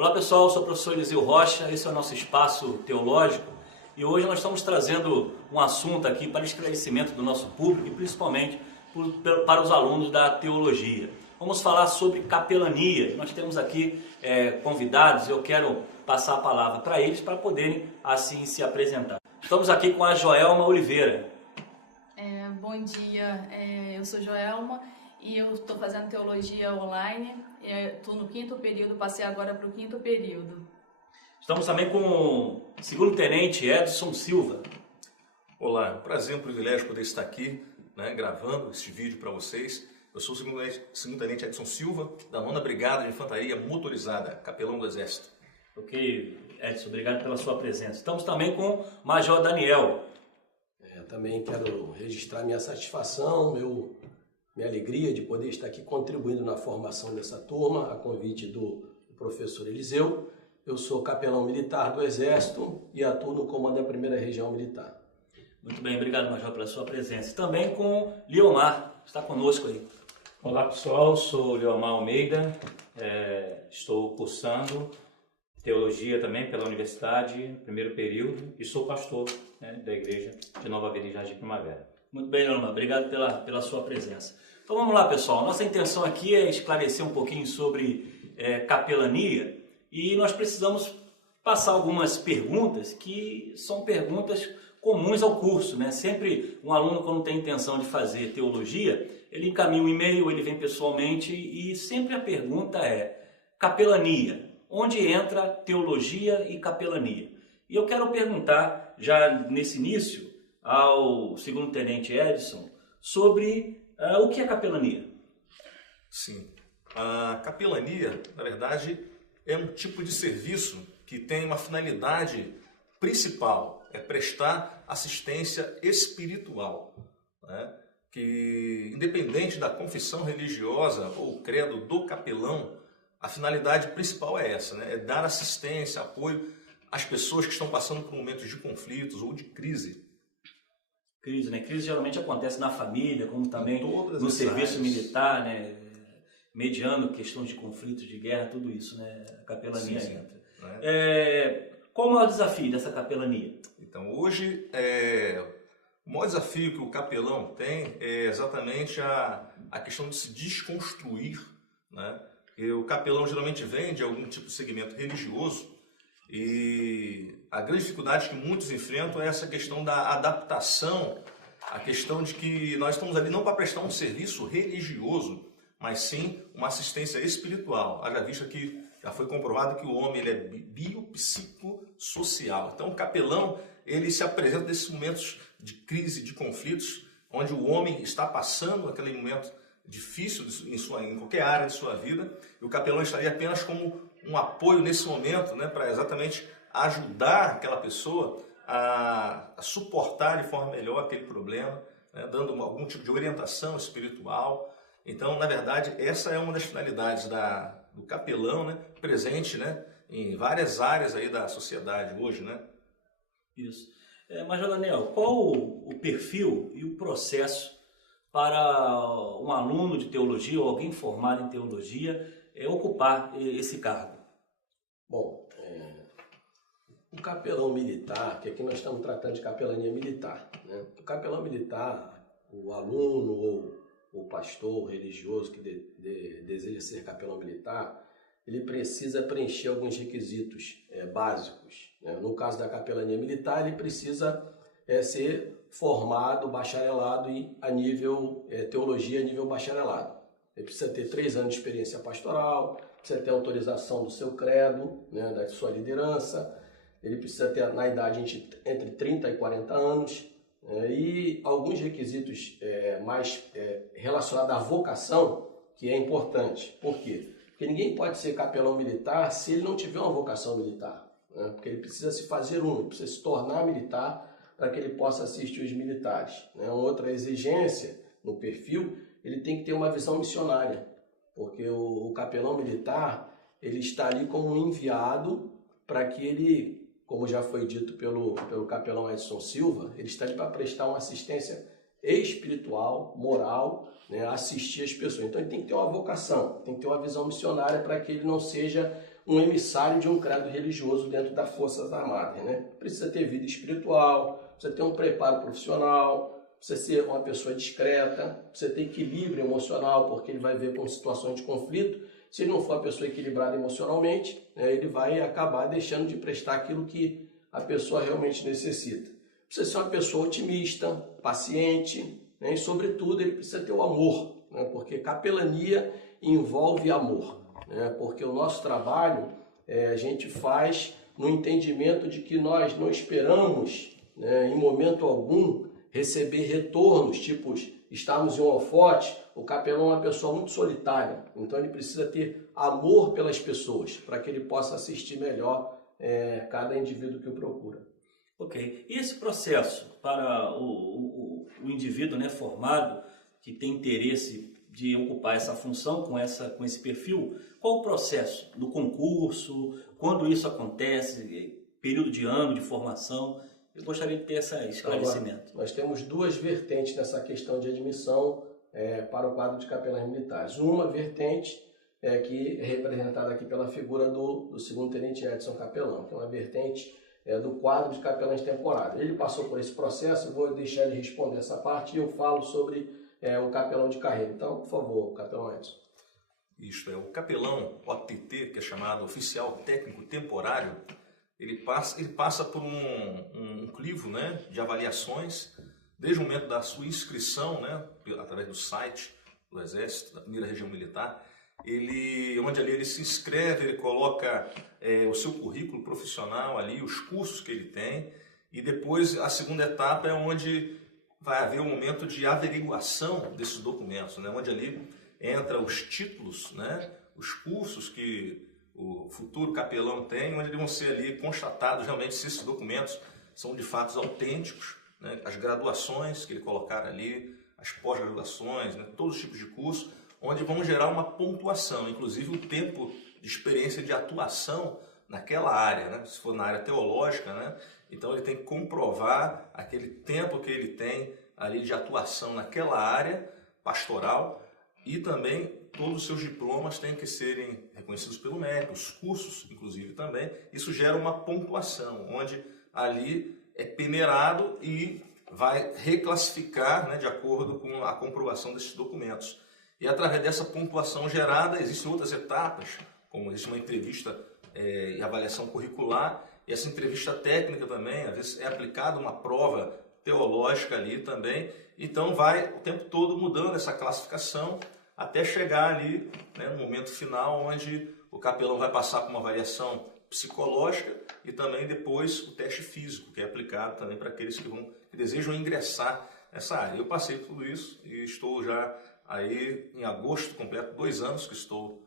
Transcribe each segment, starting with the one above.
Olá pessoal, eu sou o professor Eliseu Rocha, esse é o nosso espaço teológico e hoje nós estamos trazendo um assunto aqui para esclarecimento do nosso público e principalmente para os alunos da teologia. Vamos falar sobre capelania. Nós temos aqui convidados, eu quero passar a palavra para eles para poderem assim se apresentar. Estamos aqui com a Joelma Oliveira. Bom dia, eu sou Joelma e eu estou fazendo teologia online, estou no 5º período, passei agora para o 5º período. Estamos também com o segundo-tenente Edson Silva. Olá, é um prazer, um privilégio poder estar aqui, gravando este vídeo para vocês. Eu sou o segundo-tenente Edson Silva, da 9ª Brigada de Infantaria Motorizada, capelão do Exército. Ok, Edson, obrigado pela sua presença. Estamos também com o Major Daniel. Também quero registrar minha satisfação, minha alegria de poder estar aqui contribuindo na formação dessa turma, a convite do professor Eliseu. Eu sou capelão militar do Exército e atuo no comando da 1ª Região Militar. Muito bem, obrigado, Major, pela sua presença. Também com Leomar, está conosco aí. Olá pessoal, sou Leomar Almeida, estou cursando teologia também pela universidade, primeiro período, e sou pastor da igreja de Nova Avenida Jardim Primavera. Muito bem, Leomar, obrigado pela sua presença. Então vamos lá, pessoal, nossa intenção aqui é esclarecer um pouquinho sobre capelania e nós precisamos passar algumas perguntas que são perguntas comuns ao curso, né? Sempre um aluno, quando tem intenção de fazer teologia, ele encaminha um e-mail, ele vem pessoalmente e sempre a pergunta é: capelania, onde entra teologia e capelania? E eu quero perguntar, já nesse início, ao segundo-tenente Edson, sobre o que é capelania. Sim, a capelania, na verdade, é um tipo de serviço que tem uma finalidade principal, é prestar assistência espiritual, que independente da confissão religiosa ou credo do capelão, a finalidade principal é essa, é dar assistência, apoio às pessoas que estão passando por momentos de conflitos ou de crise. Crise, né? Crise geralmente acontece na família, como também no serviço militar, né? Mediando questões de conflitos, de guerra, tudo isso, né? A capelania entra. Qual o maior desafio dessa capelania? Então, hoje, o maior desafio que o capelão tem é exatamente a questão de se desconstruir, Porque o capelão geralmente vem de algum tipo de segmento religioso e a grande dificuldade que muitos enfrentam é essa questão da adaptação, a questão de que nós estamos ali não para prestar um serviço religioso, mas sim uma assistência espiritual. Haja vista que já foi comprovado que o homem ele é biopsicossocial. Então o capelão ele se apresenta nesses momentos de crise, de conflitos, onde o homem está passando aquele momento difícil em qualquer área de sua vida, e o capelão estaria apenas como um apoio nesse momento, para exatamente ajudar aquela pessoa a suportar de forma melhor aquele problema, dando algum tipo de orientação espiritual. Então, na verdade, essa é uma das finalidades do capelão, presente em várias áreas aí da sociedade hoje. Isso. Major Daniel, qual o perfil e o processo para um aluno de teologia ou alguém formado em teologia ocupar esse cargo? Bom, o capelão militar, que aqui nós estamos tratando de capelania militar, O capelão militar, o aluno ou o pastor religioso que deseja ser capelão militar, ele precisa preencher alguns requisitos básicos. No caso da capelania militar, ele precisa ser formado, bacharelado a nível teologia, a nível bacharelado. Ele precisa ter 3 anos de experiência pastoral, precisa ter autorização do seu credo, da sua liderança, ele precisa ter na idade entre 30 e 40 anos, e alguns requisitos mais relacionados à vocação, que é importante. Por quê? Porque ninguém pode ser capelão militar se ele não tiver uma vocação militar, porque ele precisa se fazer ele precisa se tornar militar para que ele possa assistir os militares. Outra exigência no perfil, ele tem que ter uma visão missionária, porque o capelão militar ele está ali como um enviado para que ele, como já foi dito pelo capelão Edson Silva, ele está ali para prestar uma assistência espiritual, moral, assistir as pessoas. Então ele tem que ter uma vocação, tem que ter uma visão missionária para que ele não seja um emissário de um credo religioso dentro das Forças Armadas, né? Precisa ter vida espiritual, precisa ter um preparo profissional, precisa ser uma pessoa discreta, precisa ter equilíbrio emocional, porque ele vai ver com situações de conflito. Se ele não for uma pessoa equilibrada emocionalmente, né, ele vai acabar deixando de prestar aquilo que a pessoa realmente necessita. Precisa ser uma pessoa otimista, paciente, né, e sobretudo ele precisa ter o amor, né, porque capelania envolve amor, né, porque o nosso trabalho a gente faz no entendimento de que nós não esperamos, né, em momento algum, receber retornos, tipo estarmos em um holofote. O capelão é uma pessoa muito solitária, então ele precisa ter amor pelas pessoas, para que ele possa assistir melhor cada indivíduo que o procura. Ok. E esse processo para o indivíduo, né, formado, que tem interesse de ocupar essa função com esse perfil, qual o processo do concurso, quando isso acontece, período de ano de formação? Eu gostaria de ter esse esclarecimento. Agora, nós temos duas vertentes nessa questão de admissão para o quadro de capelães militares. Uma vertente que é representada aqui pela figura do segundo tenente Edson Capelão, que é uma vertente do quadro de capelães temporários. Ele passou por esse processo, eu vou deixar ele responder essa parte e eu falo sobre o capelão de carreira. Então, por favor, capelão Edson. Isto é, o capelão OTT, que é chamado Oficial Técnico Temporário, ele passa por um crivo, né, de avaliações, desde o momento da sua inscrição, né, através do site do Exército, da Primeira Região Militar, onde ali ele se inscreve, ele coloca o seu currículo profissional ali, os cursos que ele tem, e depois a segunda etapa é onde vai haver um momento de averiguação desses documentos, né, onde ali entra os títulos, né, os cursos que o futuro capelão tem, onde vão ser ali constatados realmente se esses documentos são de fato autênticos, né, as graduações que ele colocar ali, as pós-graduações, né, todos os tipos de curso, onde vão gerar uma pontuação, inclusive o tempo de experiência de atuação naquela área, né, se for na área teológica, né, então ele tem que comprovar aquele tempo que ele tem ali de atuação naquela área pastoral e também todos os seus diplomas têm que serem reconhecidos pelo MEC, os cursos, inclusive, também. Isso gera uma pontuação, onde ali é peneirado e vai reclassificar, né, de acordo com a comprovação desses documentos. E através dessa pontuação gerada, existem outras etapas, como existe uma entrevista e avaliação curricular, e essa entrevista técnica também, às vezes é aplicada uma prova teológica ali também. Então vai o tempo todo mudando essa classificação, até chegar ali, né, no momento final, onde o capelão vai passar por uma avaliação psicológica e também depois o teste físico, que é aplicado também para aqueles que desejam ingressar nessa área. Eu passei por tudo isso e estou já aí em agosto, completo 2 anos que estou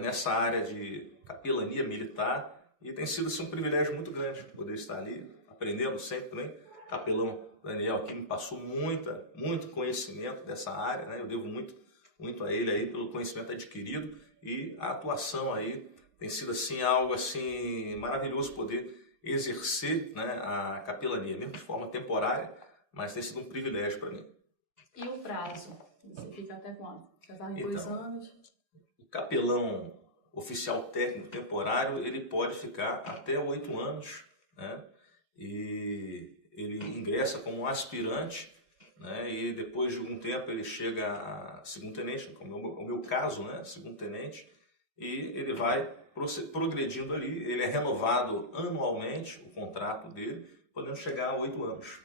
nessa área de capelania militar e tem sido assim, um privilégio muito grande poder estar ali, aprendendo sempre também. Capelão Daniel aqui me passou muito conhecimento dessa área, né? Eu devo muito a ele aí pelo conhecimento adquirido e a atuação aí tem sido assim algo assim maravilhoso poder exercer, né, a capelania, mesmo de forma temporária, mas tem sido um privilégio para mim. E o prazo? Você fica até quando? Já está em 2 anos? O capelão oficial técnico temporário ele pode ficar até 8 anos, né? E ele ingressa como aspirante, né, e depois de algum tempo ele chega a segundo-tenente, como é o meu caso, né, segundo-tenente, e ele vai progredindo ali, ele é renovado anualmente, o contrato dele, podendo chegar a 8 anos.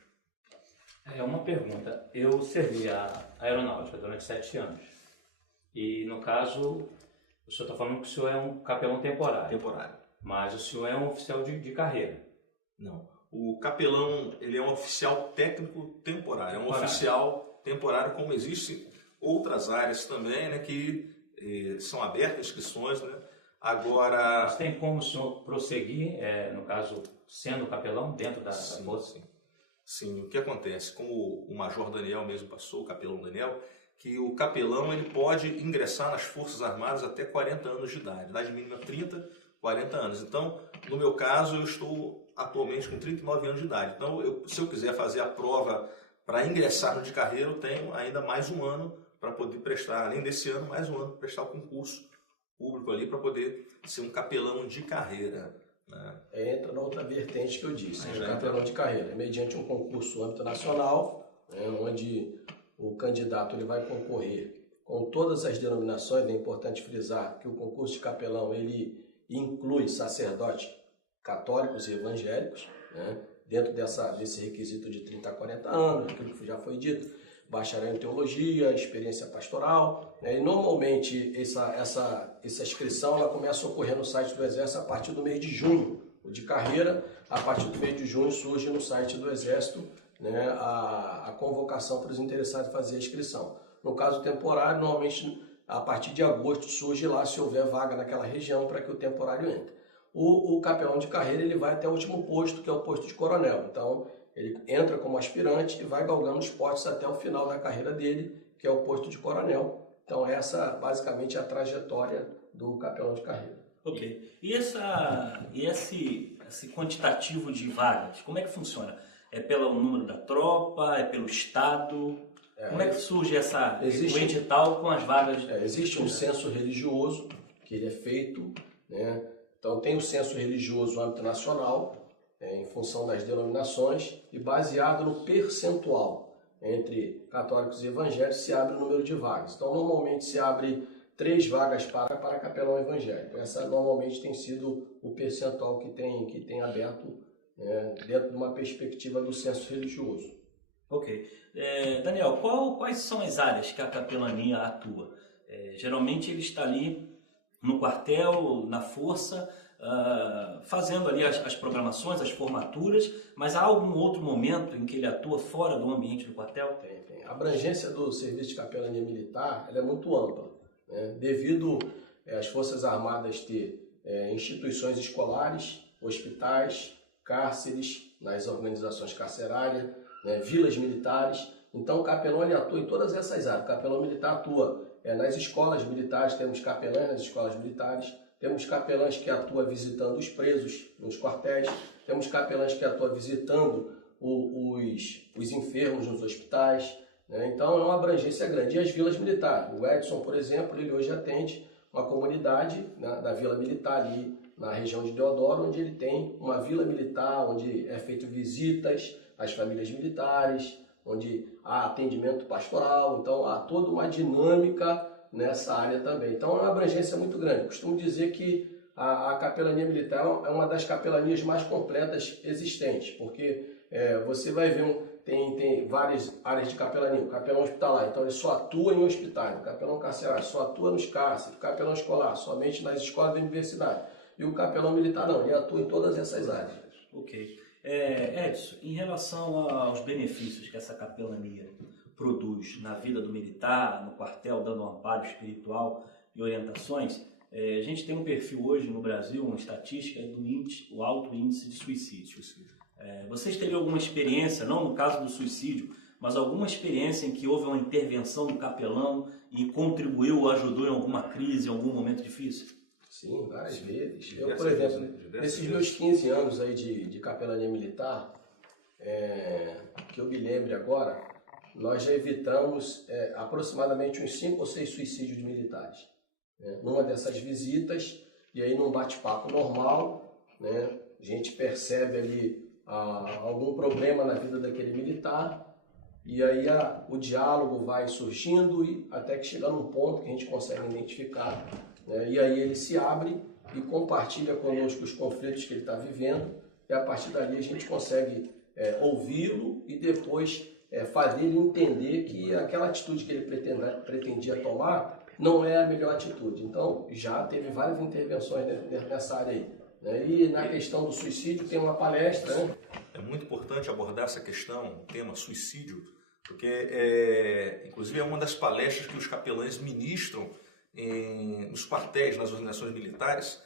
Uma pergunta, eu servi a aeronáutica durante 7 anos, e no caso, o senhor está falando que o senhor é um capelão temporário, mas o senhor é um oficial de carreira. Não. O capelão, ele é um oficial técnico temporário, é um oficial temporário, como existem outras áreas também, né, que são abertas inscrições, né? Agora... Mas tem como o senhor prosseguir, no caso, sendo capelão dentro da força? Sim, o que acontece, como o Major Daniel mesmo passou, o capelão Daniel, que o capelão ele pode ingressar nas Forças Armadas até 40 anos de idade mínima 30, 40 anos. Então, no meu caso, eu estou atualmente com 39 anos de idade. Então, se eu quiser fazer a prova para ingressar no de carreira, eu tenho ainda mais um ano para poder prestar, além desse ano, mais um ano para prestar o concurso público ali para poder ser um capelão de carreira, né? Entra na outra vertente que eu disse, o capelão de carreira, mediante um concurso âmbito nacional, né, onde o candidato ele vai concorrer com todas as denominações. É importante frisar que o concurso de capelão ele inclui sacerdotes católicos e evangélicos, né, dentro desse requisito de 30 a 40 anos, aquilo que já foi dito, bacharel em teologia, experiência pastoral, né, e normalmente essa inscrição ela começa a ocorrer no site do Exército a partir do mês de junho. O de carreira, a partir do mês de junho, surge no site do Exército, né, a convocação para os interessados em fazer a inscrição. No caso temporário, normalmente a partir de agosto surge lá, se houver vaga naquela região, para que o temporário entre. O capelão de carreira ele vai até o último posto, que é o posto de coronel. Então, ele entra como aspirante e vai galgando os postos até o final da carreira dele, que é o posto de coronel. Então, essa basicamente é a trajetória do capelão de carreira. Ok. E esse quantitativo de vagas, como é que funciona? É pelo número da tropa? É pelo estado? Como é que surge o edital com as vagas? Existe um censo religioso, que ele é feito, né? Então tem o censo religioso no âmbito nacional, em função das denominações, e baseado no percentual entre católicos e evangélicos se abre o número de vagas. Então normalmente se abre 3 vagas para capelão evangélico. Essa normalmente tem sido o percentual que tem aberto, né, dentro de uma perspectiva do censo religioso. Ok. Daniel, quais são as áreas que a capelania atua? Geralmente ele está ali no quartel, na força, fazendo ali as programações, as formaturas, mas há algum outro momento em que ele atua fora do ambiente do quartel? Tem. A abrangência do serviço de capelania militar ela é muito ampla, né? Devido às Forças Armadas ter instituições escolares, hospitais, cárceres, nas organizações carcerárias, né, vilas militares. Então o capelão ele atua em todas essas áreas. O capelão militar atua nas escolas militares, temos capelães nas escolas militares, temos capelães que atuam visitando os presos nos quartéis, temos capelães que atuam visitando os enfermos nos hospitais, né? Então é uma abrangência grande. E as vilas militares, o Edson, por exemplo, ele hoje atende uma comunidade, né, da Vila Militar ali na região de Deodoro, onde ele tem uma vila militar, onde é feito visitas às famílias militares, onde há atendimento pastoral. Então há toda uma dinâmica nessa área também. Então é uma abrangência muito grande. Eu costumo dizer que a capelania militar é uma das capelanias mais completas existentes, porque você vai ver, tem várias áreas de capelania. O capelão hospitalar, então ele só atua em hospitais. O capelão carcerário só atua nos cárceres. O capelão escolar, somente nas escolas da universidade. E o capelão militar não, ele atua em todas essas áreas. Ok. Edson, em relação aos benefícios que essa capelania produz na vida do militar, no quartel, dando um amparo espiritual e orientações, a gente tem um perfil hoje no Brasil, uma estatística do alto índice de suicídio. Vocês teriam alguma experiência, não no caso do suicídio, mas alguma experiência em que houve uma intervenção do capelão e contribuiu ou ajudou em alguma crise, em algum momento difícil? Sim, várias vezes. Eu, por exemplo, nesses meus 15 anos aí de capelania militar, que eu me lembre agora, nós já evitamos aproximadamente uns 5 ou 6 suicídios de militares. Né? Numa dessas visitas, e aí num bate-papo normal, né, a gente percebe ali algum problema na vida daquele militar, e aí o diálogo vai surgindo até que chega num ponto que a gente consegue identificar, né, e aí ele se abre e compartilha conosco os conflitos que ele está vivendo, e a partir dali a gente consegue ouvi-lo e depois fazer ele entender que aquela atitude que ele pretendia tomar não é a melhor atitude. Então, já teve várias intervenções nessa área aí. Né? E na questão do suicídio tem uma palestra. Né? É muito importante abordar essa questão, o tema suicídio, porque inclusive é uma das palestras que os capelães ministram nos quartéis, nas organizações militares,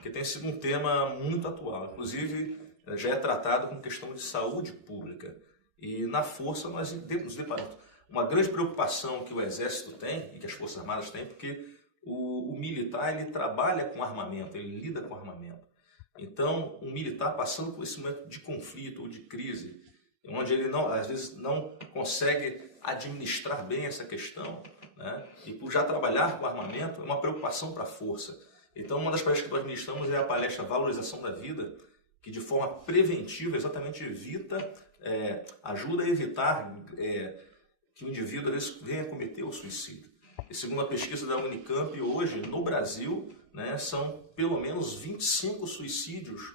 que tem sido um tema muito atual. Inclusive, já é tratado com questão de saúde pública. E na força nós nos deparamos. Uma grande preocupação que o Exército tem e que as Forças Armadas têm, porque o militar ele trabalha com armamento, ele lida com armamento. Então, um militar passando por esse momento de conflito ou de crise, onde ele às vezes não consegue administrar bem essa questão, né? E por já trabalhar com armamento, é uma preocupação para a força. Então, uma das palestras que nós ministramos é a palestra Valorização da Vida, que de forma preventiva exatamente ajuda a evitar que o indivíduo às vezes venha a cometer o suicídio. E segundo a pesquisa da Unicamp, hoje no Brasil, né, são pelo menos 25 suicídios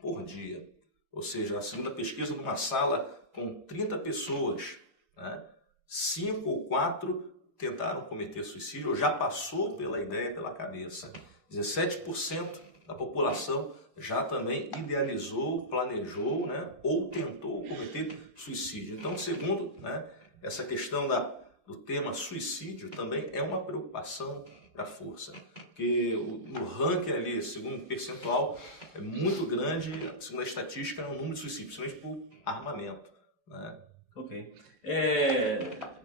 por dia. Ou seja, segundo a pesquisa, numa sala com 30 pessoas, né, 5 ou 4 tentaram cometer suicídio ou já passou pela ideia pela cabeça. 17% da população já também idealizou, planejou, né, ou tentou cometer suicídio. Então, segundo, né, essa questão do tema suicídio também é uma preocupação para a força, porque no ranking ali, segundo o percentual, é muito grande, segundo a estatística, é o número de suicídios, principalmente por armamento, né? Ok.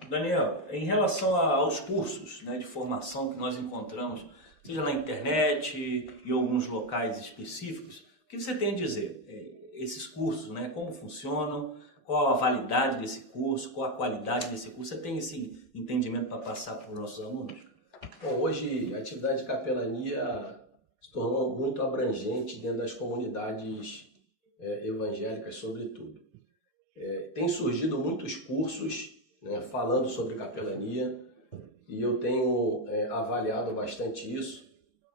Daniel, em relação aos cursos, né, de formação que nós encontramos, seja na internet, em alguns locais específicos, o que você tem a dizer? Esses cursos, né, como funcionam, qual a validade desse curso, qual a qualidade desse curso? Você tem esse entendimento para passar para os nossos alunos? Bom, hoje a atividade de capelania se tornou muito abrangente dentro das comunidades evangélicas, sobretudo. Tem surgido muitos cursos, né, falando sobre capelania, e eu tenho avaliado bastante isso.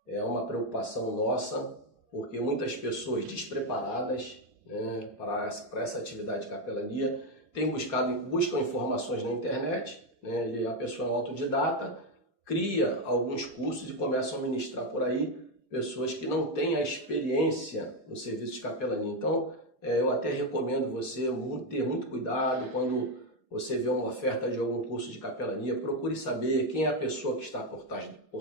É uma preocupação nossa, porque muitas pessoas despreparadas, né, para essa atividade de capelania buscam informações na internet, né, a pessoa é um autodidata, cria alguns cursos e começam a ministrar por aí pessoas que não têm a experiência no serviço de capelania. Então, eu até recomendo você ter muito cuidado quando você vê uma oferta de algum curso de capelania, procure saber quem é a pessoa que está por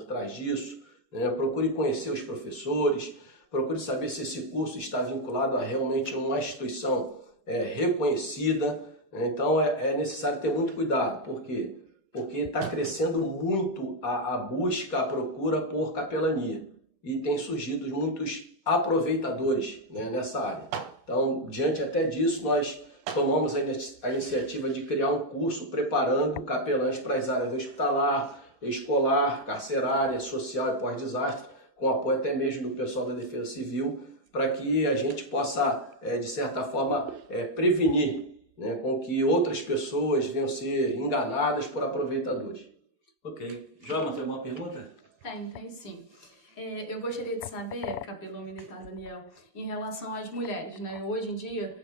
trás disso, né? Procure conhecer os professores, procure saber se esse curso está vinculado a realmente uma instituição reconhecida, né? Então é necessário ter muito cuidado. Por quê? Porque está crescendo muito a busca, a procura por capelania e tem surgido muitos aproveitadores, né, nessa área. Então, diante até disso, nós tomamos a iniciativa de criar um curso preparando capelães para as áreas hospitalar, escolar, carcerária, social e pós-desastre, com apoio até mesmo do pessoal da Defesa Civil, para que a gente possa, de certa forma, prevenir, né, com que outras pessoas venham ser enganadas por aproveitadores. Ok. Joelma, tem alguma pergunta? Tem sim. Eu gostaria de saber, capelão militar Daniel, em relação às mulheres, né? Hoje em dia,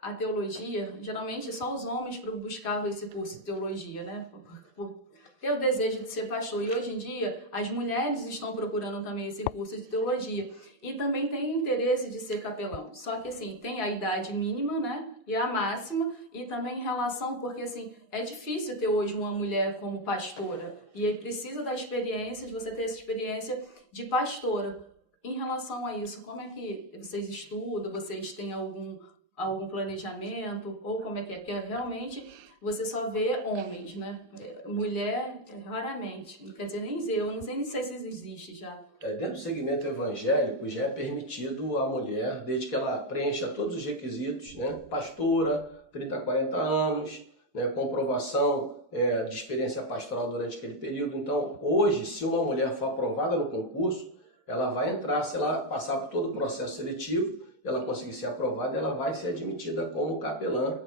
a teologia, geralmente só os homens buscavam esse curso de teologia, né? Por ter o desejo de ser pastor. E hoje em dia, as mulheres estão procurando também esse curso de teologia. E também tem interesse de ser capelão. Só que, assim, tem a idade mínima, né? E a máxima. E também em relação, porque, assim, é difícil ter hoje uma mulher como pastora. E aí precisa da experiência, de você ter essa experiência de pastora. Em relação a isso, como é que vocês estudam? Vocês têm algum planejamento? Ou como é que é? Porque realmente você só vê homens, né? Mulher, raramente. Quer dizer, eu não sei nem se isso existe já. Dentro do segmento evangélico, já é permitido a mulher, desde que ela preencha todos os requisitos, né? Pastora, 30 a 40 anos, né? Comprovação de experiência pastoral durante aquele período. Então, hoje, se uma mulher for aprovada no concurso, ela vai entrar, se ela passar por todo o processo seletivo, ela conseguir ser aprovada, ela vai ser admitida como capelã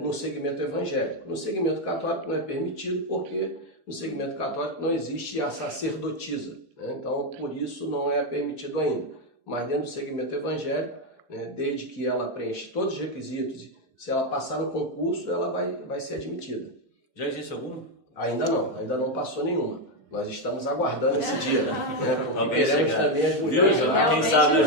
no segmento evangélico. No segmento católico não é permitido, porque no segmento católico não existe a sacerdotisa, né? Então, por isso não é permitido ainda. Mas dentro do segmento evangélico, né, desde que ela preenche todos os requisitos, se ela passar no concurso, ela vai ser admitida. Já existe alguma? Ainda não passou nenhuma. Nós estamos aguardando esse dia, né? Porque queremos também as mulheres. Quem sabe,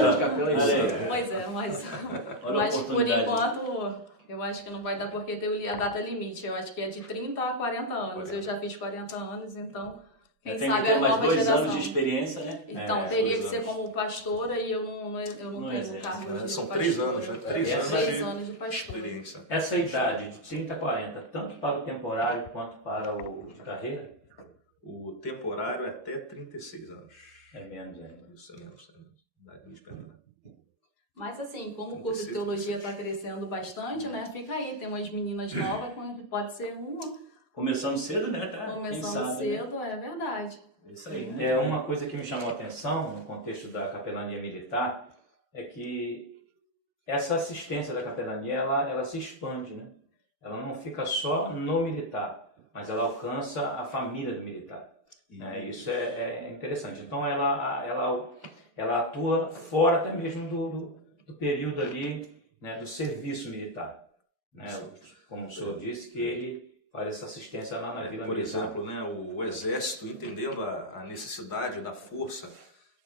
mas por enquanto, eu acho que não vai dar, porque tem a data limite. Eu acho que é de 30 a 40 anos. Eu já fiz 40 anos, então quem tem sabe que ter a mais nova 2 geração. anos de experiência, né? Então, teria que ser como pastora e eu não tenho cargo de São pastora. 3 anos, né? 3 anos de pastora. Experiência. Essa idade de 30 a 40, tanto para o temporário quanto para o de carreira? O temporário é até 36 anos. É menos ainda. Isso é menos. Idade de esperar. Mas assim, como o curso de teologia está crescendo bastante, né? Fica aí, tem umas meninas novas, pode ser Começando cedo, né? Tá? Quem Começando sabe, cedo, é verdade. Né? Isso aí, né? É uma coisa que me chamou a atenção no contexto da capelania militar é que essa assistência da capelania ela se expande, né? Ela não fica só no militar, mas ela alcança a família do militar. Né? Isso é interessante. Então ela atua fora até mesmo do período ali, né, do serviço militar. Né? Como o senhor disse, que ele faz essa assistência lá na Vila Por Militar. exemplo, né, o Exército, entendendo a necessidade da força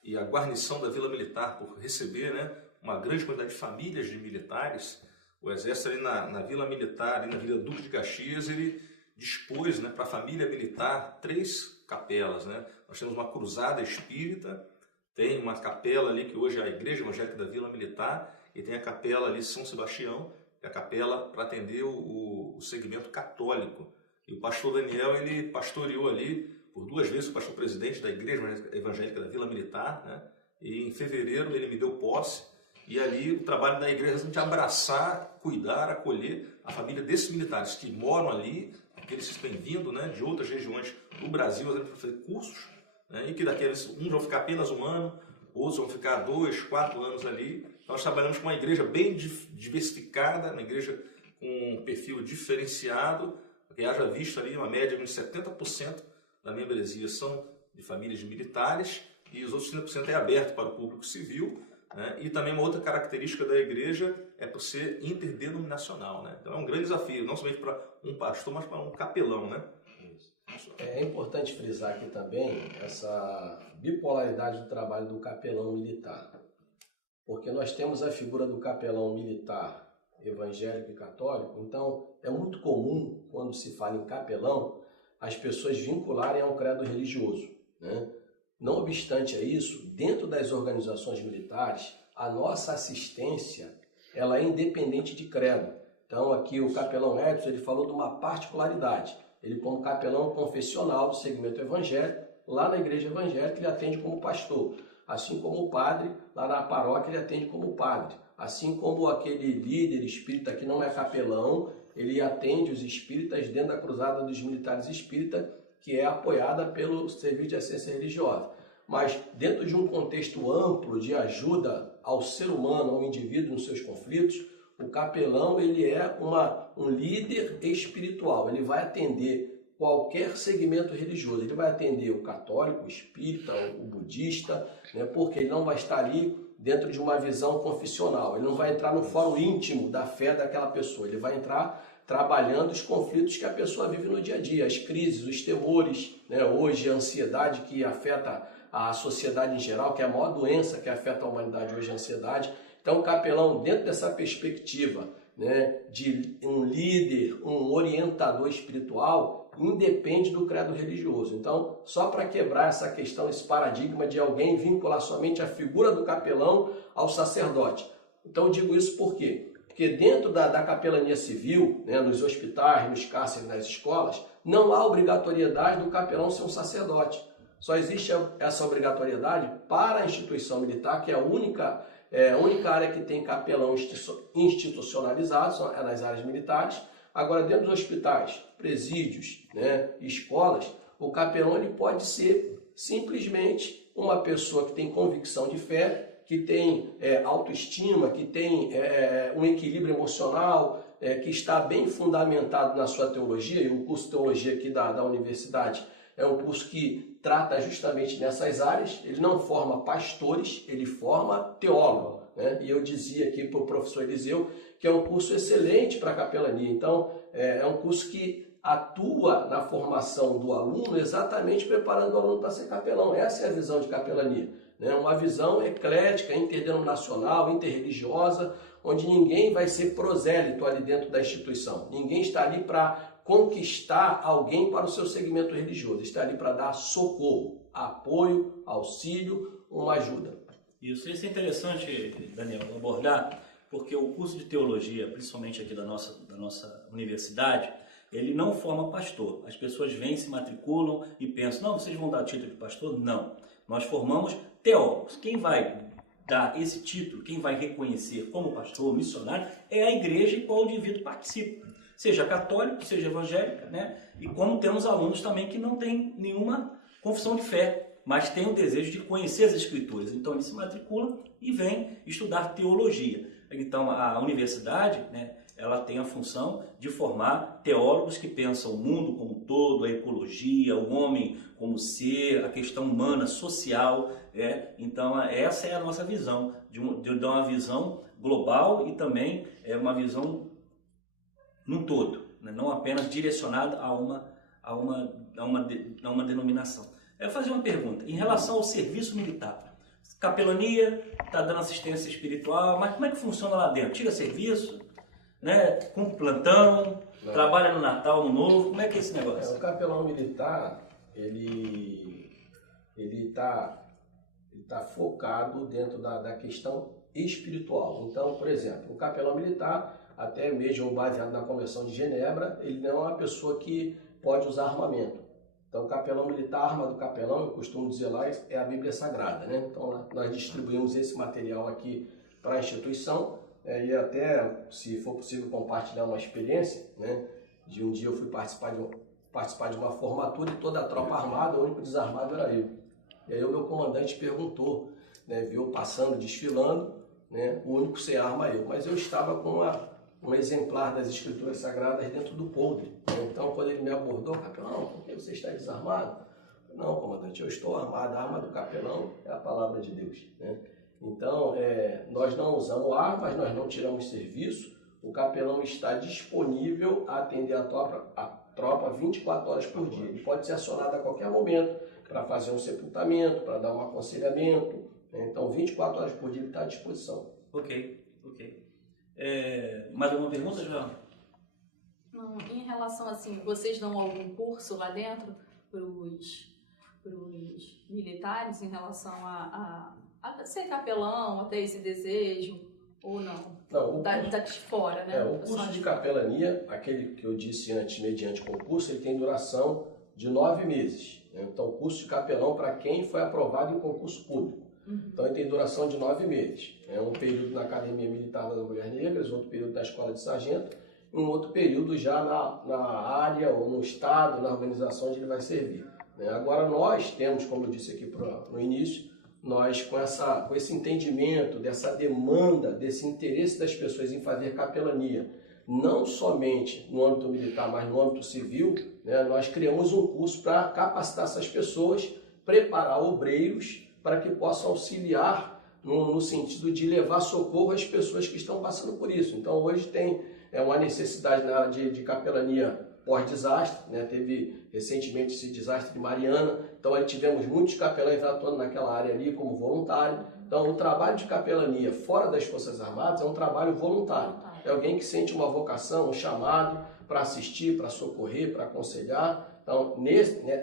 e a guarnição da Vila Militar por receber, né, uma grande quantidade de famílias de militares, o Exército ali na Vila Militar, ali na Vila Duque de Caxias, ele dispôs, né, para a família militar 3 capelas. Né? Nós temos uma cruzada espírita, tem uma capela ali que hoje é a Igreja Evangélica da Vila Militar, e tem a capela ali São Sebastião, que é a capela para atender o segmento católico. E o pastor Daniel, ele pastoreou ali por 2 vezes, o pastor presidente da Igreja Evangélica da Vila Militar, né? E em fevereiro ele me deu posse, e ali o trabalho da igreja é a gente abraçar, cuidar, acolher a família desses militares que moram ali, aqueles que têm vindo, né, de outras regiões do Brasil, para fazer cursos, né, e que daqui a uns vão ficar apenas 1 ano, outros vão ficar 2, 4 anos ali. Nós trabalhamos com uma igreja bem diversificada, uma igreja com um perfil diferenciado, que haja visto ali uma média de 70% da membresia são de famílias de militares e os outros 30% é aberto para o público civil. Né? E também uma outra característica da igreja é por ser interdenominacional. Né? Então é um grande desafio, não somente para um pastor, mas para um capelão. Né? É importante frisar aqui também essa bipolaridade do trabalho do capelão militar. Porque nós temos a figura do capelão militar evangélico e católico, então é muito comum, quando se fala em capelão, as pessoas vincularem ao credo religioso. Né? Não obstante a isso, dentro das organizações militares, a nossa assistência ela é independente de credo. Então aqui o capelão Edson ele falou de uma particularidade. Ele, como capelão confessional do segmento evangélico, lá na igreja evangélica ele atende como pastor. Assim como o padre, lá na paróquia ele atende como padre. Assim como aquele líder espírita que não é capelão, ele atende os espíritas dentro da cruzada dos militares espíritas, que é apoiada pelo Serviço de Assistência Religiosa. Mas dentro de um contexto amplo de ajuda ao ser humano, ao indivíduo nos seus conflitos, o capelão ele é um líder espiritual. Ele vai atender qualquer segmento religioso. Ele vai atender o católico, o espírita, o budista, né, porque ele não vai estar ali dentro de uma visão confessional. Ele não vai entrar no fórum íntimo da fé daquela pessoa. Ele vai entrar trabalhando os conflitos que a pessoa vive no dia a dia, as crises, os temores, né? Hoje a ansiedade que afeta a sociedade em geral, que é a maior doença que afeta a humanidade hoje, a ansiedade. Então o capelão, dentro dessa perspectiva, né, de um líder, um orientador espiritual, independe do credo religioso. Então, só para quebrar essa questão, esse paradigma de alguém vincular somente a figura do capelão ao sacerdote. Então eu digo isso por quê? Porque dentro da capelania civil, né, nos hospitais, nos cárceres, nas escolas, não há obrigatoriedade do capelão ser um sacerdote. Só existe essa obrigatoriedade para a instituição militar, que é a única área que tem capelão institucionalizado, são nas áreas militares. Agora, dentro dos hospitais, presídios, né, escolas, o capelão ele pode ser simplesmente uma pessoa que tem convicção de fé, que tem autoestima, que tem um equilíbrio emocional, que está bem fundamentado na sua teologia, e o curso de teologia aqui da universidade é um curso que trata justamente nessas áreas. Ele não forma pastores, ele forma teólogos. Né? E eu dizia aqui para o professor Eliseu que é um curso excelente para a capelania. Então, é um curso que atua na formação do aluno, exatamente preparando o aluno para ser capelão. Essa é a visão de capelania. Né? Uma visão eclética, interdenominacional, interreligiosa, onde ninguém vai ser prosélito ali dentro da instituição. Ninguém está ali para conquistar alguém para o seu segmento religioso. Está ali para dar socorro, apoio, auxílio, uma ajuda. Isso é interessante, Daniel, abordar, porque o curso de teologia, principalmente aqui da nossa universidade, ele não forma pastor. As pessoas vêm, se matriculam e pensam, não, vocês vão dar título de pastor? Não. Nós formamos teólogos. Quem vai dar esse título, quem vai reconhecer como pastor, missionário, é a igreja em qual o indivíduo participa. seja católico, seja evangélica, né? E como temos alunos também que não têm nenhuma confissão de fé, mas têm o desejo de conhecer as Escrituras. Então ele se matricula e vem estudar teologia. Então a universidade, né, ela tem a função de formar teólogos que pensam o mundo como um todo, a ecologia, o homem como ser, a questão humana, social. Então essa é a nossa visão, de uma visão global e também uma visão num todo, né? Não apenas direcionada a uma denominação. Eu vou fazer uma pergunta, em relação ao serviço militar. Capelania está dando assistência espiritual, mas como é que funciona lá dentro? Tira serviço, né? Cumpre plantão, trabalha no Natal, no Novo, como é que é esse negócio? O capelão militar, ele tá focado dentro da questão espiritual. Então, por exemplo, o capelão militar, até mesmo baseado na Convenção de Genebra, ele não é uma pessoa que pode usar armamento. Então, o capelão militar, a arma do capelão, eu costumo dizer lá, é a Bíblia Sagrada, né? Então, nós distribuímos esse material aqui para a instituição, e até, se for possível, compartilhar uma experiência, né? De um dia eu fui participar de uma formatura e toda a tropa armada, o único desarmado era eu. E aí o meu comandante perguntou, né? Viu passando, desfilando, né? O único sem arma eu. Mas eu estava com um exemplar das Escrituras Sagradas dentro do coldre. Né? Então, quando ele me abordou, capelão, por que você está desarmado? Não, comandante, eu estou armado. A arma do capelão é a palavra de Deus. Né? Então, nós não usamos armas, nós não tiramos serviço. O capelão está disponível a atender a tropa 24 horas por dia. Ele pode ser acionado a qualquer momento para fazer um sepultamento, para dar um aconselhamento. Né? Então, 24 horas por dia ele está à disposição. Ok. Mais alguma pergunta, João? Não, em relação assim, vocês dão algum curso lá dentro para os militares em relação a ser capelão, a ter esse desejo, ou não? Não, de fora, né? O curso de capelania, aquele que eu disse antes, mediante concurso, ele tem duração de 9 meses. Né? Então, o curso de capelão para quem foi aprovado em concurso público. Então, ele tem duração de 9 meses. É um período na Academia Militar das Mulheres Negras, outro período na Escola de Sargento, e um outro período já na área ou no estado, na organização onde ele vai servir. Agora, nós temos, como eu disse aqui no início, nós com esse entendimento, dessa demanda, desse interesse das pessoas em fazer capelania, não somente no âmbito militar, mas no âmbito civil, né, nós criamos um curso para capacitar essas pessoas, preparar obreiros, para que possam auxiliar no sentido de levar socorro às pessoas que estão passando por isso. Então, hoje tem uma necessidade na área de capelania pós-desastre, né? Teve recentemente esse desastre de Mariana, então aí tivemos muitos capelães atuando naquela área ali como voluntário. Então, o trabalho de capelania fora das Forças Armadas é um trabalho voluntário. É alguém que sente uma vocação, um chamado para assistir, para socorrer, para aconselhar. Então,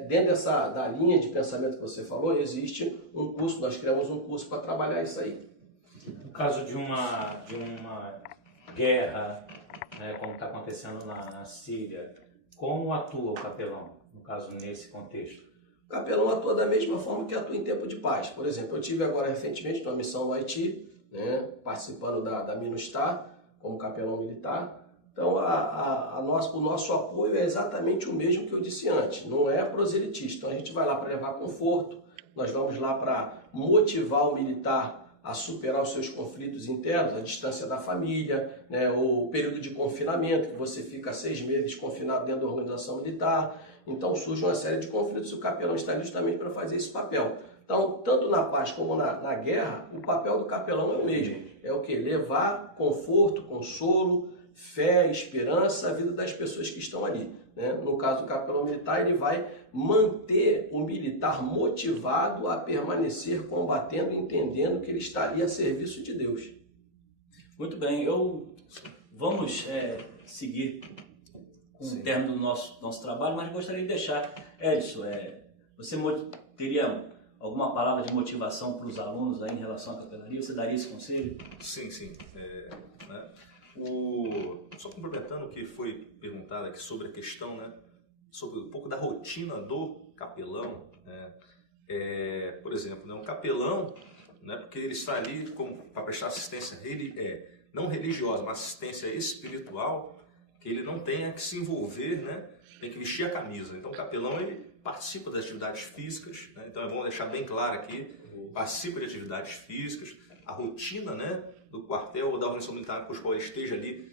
dentro da linha de pensamento que você falou, existe um curso, nós criamos um curso para trabalhar isso aí. No caso de uma guerra, né, como está acontecendo na Síria, como atua o capelão, no caso, nesse contexto? O capelão atua da mesma forma que atua em tempo de paz. Por exemplo, eu tive agora recentemente uma missão no Haiti, né, participando da MINUSTAH, como capelão militar. Então, o nosso apoio é exatamente o mesmo que eu disse antes, não é proselitista. Então, a gente vai lá para levar conforto, nós vamos lá para motivar o militar a superar os seus conflitos internos, a distância da família, né, o período de confinamento, que você fica 6 meses confinado dentro da organização militar. Então, surge uma série de conflitos e o capelão está justamente para fazer esse papel. Então, tanto na paz como na guerra, o papel do capelão é o mesmo. É o quê? Levar conforto, consolo, fé, esperança à vida das pessoas que estão ali. Né? No caso do capelão militar, ele vai manter o militar motivado a permanecer combatendo, entendendo que ele está ali a serviço de Deus. Muito bem, vamos seguir com o término do nosso trabalho, mas gostaria de deixar, Edson, você teria alguma palavra de motivação para os alunos aí em relação à capelania? Você daria esse conselho? Sim. Só complementando o que foi perguntado aqui sobre a questão, né, sobre um pouco da rotina do capelão, né, por exemplo, né, um capelão, né, porque ele está ali para prestar assistência não religiosa, mas assistência espiritual. que ele não tenha que se envolver, né? Tem que vestir a camisa. Então o capelão ele participa das atividades físicas, né? Então é bom deixar bem claro aqui, participa de atividades físicas, a rotina, né, do quartel ou da organização militar com os qual ele esteja ali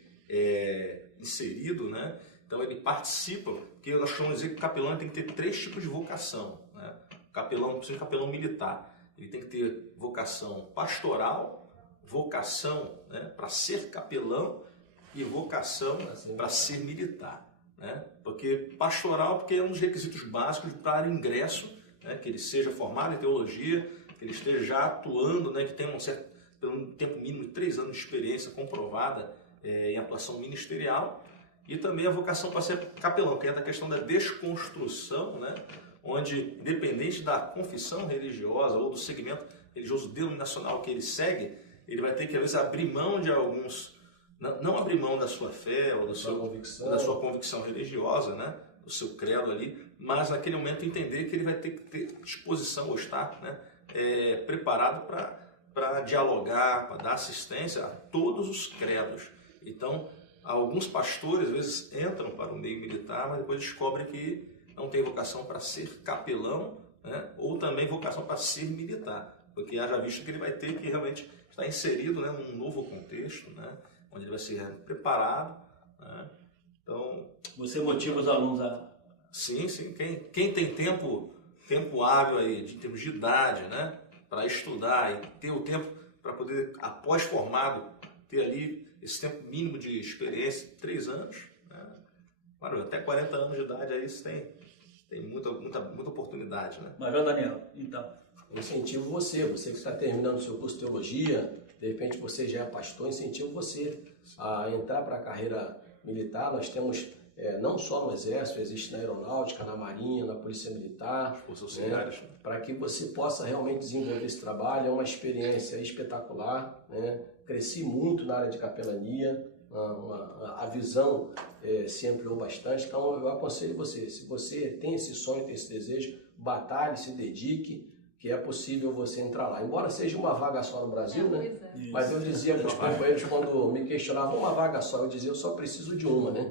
inserido, né? Então ele participa, porque nós chamamos de dizer que o capelão tem que ter 3 tipos de vocação, né? O capelão, principalmente o capelão militar, ele tem que ter vocação pastoral, vocação, né, para ser capelão e vocação para ser militar, né? Porque pastoral, porque é um dos requisitos básicos para o ingresso, né, que ele seja formado em teologia, que ele esteja já atuando, né, que tenha um tempo mínimo de 3 anos de experiência comprovada em atuação ministerial, e também a vocação para ser capelão, que é da questão da desconstrução, né, onde, independente da confissão religiosa ou do segmento religioso denominacional que ele segue, ele vai ter que, às vezes, abrir mão de alguns, não abrir mão da sua fé ou da sua convicção religiosa, né, do seu credo ali, mas naquele momento entender que ele vai ter que ter disposição ou estar, né, preparado para dialogar, para dar assistência a todos os credos. Então, alguns pastores às vezes entram para o meio militar, mas depois descobrem que não tem vocação para ser capelão, né, ou também vocação para ser militar, porque haja visto que ele vai ter que realmente estar inserido, né, num novo contexto, né, onde ele vai ser preparado, né. Então, você motiva os alunos a... Sim. Quem tem tempo hábil aí, de termos de idade, né, para estudar e ter o tempo para poder, após formado, ter ali esse tempo mínimo de experiência, 3 anos, né, claro, até 40 anos de idade aí você tem muita oportunidade, né? Major Daniel, então. Eu incentivo você que está terminando o seu curso de teologia, de repente você já é pastor, incentivo você a entrar para a carreira militar. Nós temos, não só no Exército, existe na Aeronáutica, na Marinha, na Polícia Militar, né, para que você possa realmente desenvolver esse trabalho. É uma experiência espetacular, né? Cresci muito na área de capelania, a visão se ampliou bastante. Então eu aconselho você, se você tem esse sonho, tem esse desejo, batalhe, se dedique, que é possível você entrar lá. Embora seja uma vaga só no Brasil, né? Mas eu dizia para os companheiros, quando me questionavam, uma vaga só, eu dizia, eu só preciso de uma, né?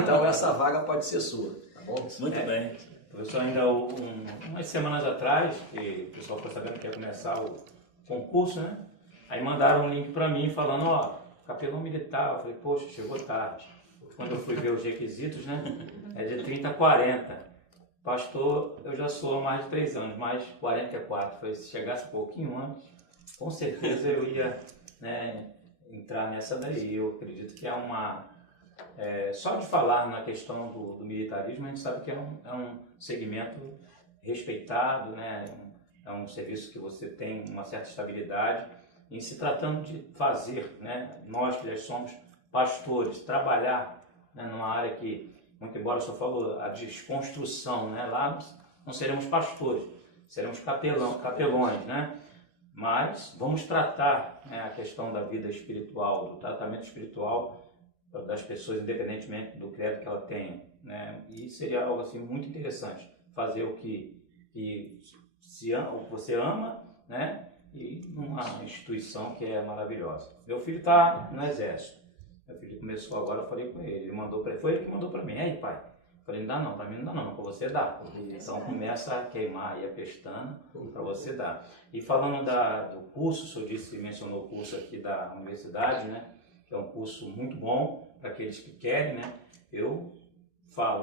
Então essa vaga pode ser sua, tá bom? Muito bem. Professor, ainda umas semanas atrás, que o pessoal ficou sabendo que ia começar o concurso, né? Aí mandaram um link para mim falando, ó, capelão militar. Eu falei, poxa, chegou tarde. Quando eu fui ver os requisitos, né? É de 30 a 40. Pastor, eu já sou há mais de 3 anos, mais 44. Falei, se chegasse um pouquinho antes, com certeza eu ia, né, entrar nessa daí. Eu acredito que é uma... só de falar na questão do militarismo, a gente sabe que é um segmento respeitado, né? É um serviço que você tem uma certa estabilidade. Em se tratando de fazer, né, nós que já somos pastores, trabalhar, né, numa área que, muito embora o senhor falou, a desconstrução, né, lá não seremos pastores, seremos capelões, né, mas vamos tratar, né, a questão da vida espiritual, do tratamento espiritual das pessoas, independentemente do credo que ela tenha, né, e seria algo assim muito interessante, fazer o que você ama, né, e numa instituição que é maravilhosa. Meu filho está no Exército. Meu filho começou agora, eu falei com ele, foi ele que mandou para mim. E aí, pai? Eu falei, não dá não, para mim não dá não, para você dá. Então começa a queimar aí a pestana para você dar. E falando do curso, o senhor mencionou o curso aqui da universidade, né? Que é um curso muito bom para aqueles que querem, né? Eu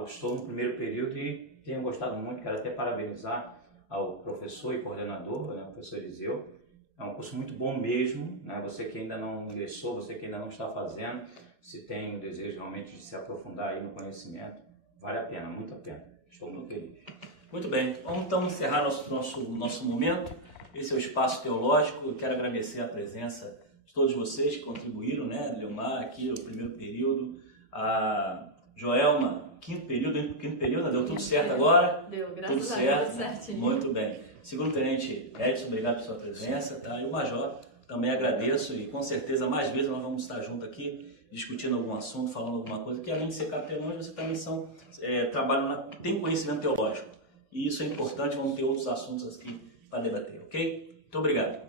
estou no primeiro período e tenho gostado muito, quero até parabenizar ao professor e coordenador, né, o professor Eliseu. É um curso muito bom mesmo, né? Você que ainda não ingressou, você que ainda não está fazendo, se tem o desejo realmente de se aprofundar aí no conhecimento, vale a pena, muito a pena. Estou muito feliz. Muito bem, vamos então encerrar nosso momento. Esse é o Espaço Teológico. Eu quero agradecer a presença de todos vocês que contribuíram, né? Leomar aqui no primeiro período, a Joelma, quinto período, deu tudo certo agora? Deu, graças tudo a certo, Deus, certinho. Muito bem. Segundo tenente Edson, obrigado pela sua presença, tá? E o Major, também agradeço, e com certeza mais vezes nós vamos estar juntos aqui, discutindo algum assunto, falando alguma coisa, que além de ser capelões, você também tem conhecimento teológico. E isso é importante, vamos ter outros assuntos aqui para debater, ok? Muito obrigado.